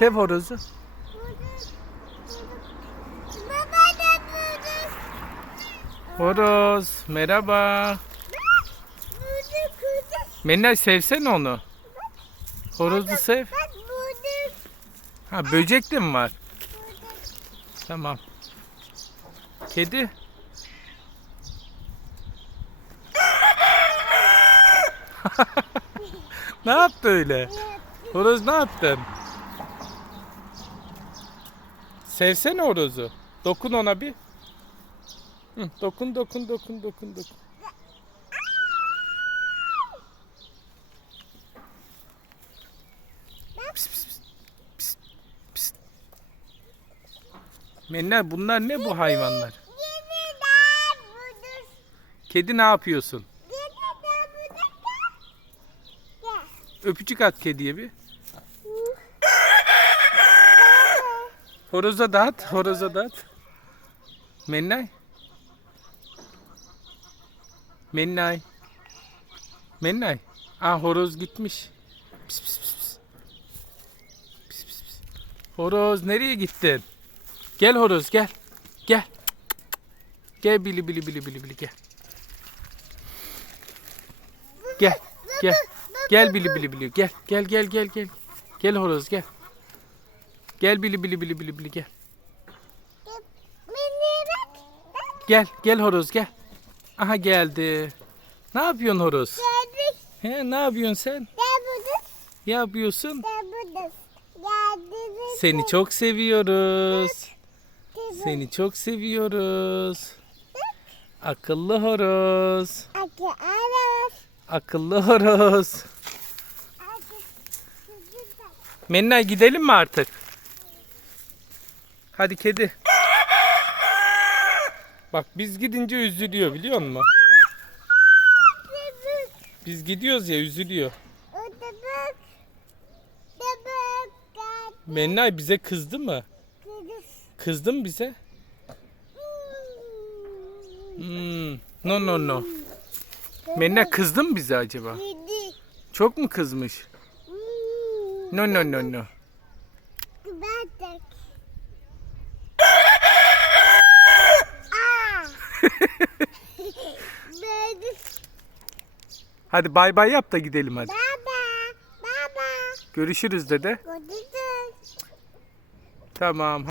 Sev horozu. Horoz merhaba. Menay sevsene onu. Horozu sev. Ha böcek de mi var? Tamam. Kedi. ne yaptı öyle? Horoz ne yaptın? Sevsene horozu. Dokun ona bir. Hı, dokun dokun dokun dokun dokun. Pis, pis, pis. Pis, pis. Menna bunlar ne bu hayvanlar? Kedi ne yapıyorsun? Öpücük at kediye bir. Horoza dağıt, horoza dağıt. Mennay. Mennay. Mennay. Aa horoz gitmiş. Pis pis pis pis. Pis pis. Horoz nereye gittin? Gel horoz gel. Gel. Gel bili bili bili bili bili gel. Gel. Gel. Gel bili bili bili gel. Gel gel gel gel. Gel horoz gel. Gel bili bili bili bili bili gel. Gel gel horoz gel. Aha geldi. Ne yapıyorsun horoz? Geldik. He ne yapıyorsun sen? Gel. Ne yapıyorsun? Gel. Geldik. Seni çok seviyoruz. Kızım. Seni çok seviyoruz. Akıllı horoz. Akıllı horoz. Aki. Çocuklar. Mennay gidelim mi artık? Hadi kedi. Bak biz gidince üzülüyor biliyor musun? Biz gidiyoruz ya üzülüyor. Mennay bize kızdı mı? Kızdı mı bize? Hmm. No no no. Mennay kızdı mı bize acaba? Çok mu kızmış? No no no no. Batık. Aa. Böyle. Hadi bay bay yap da gidelim hadi. Baba. Baba. Görüşürüz dede. Gördün. Tamam.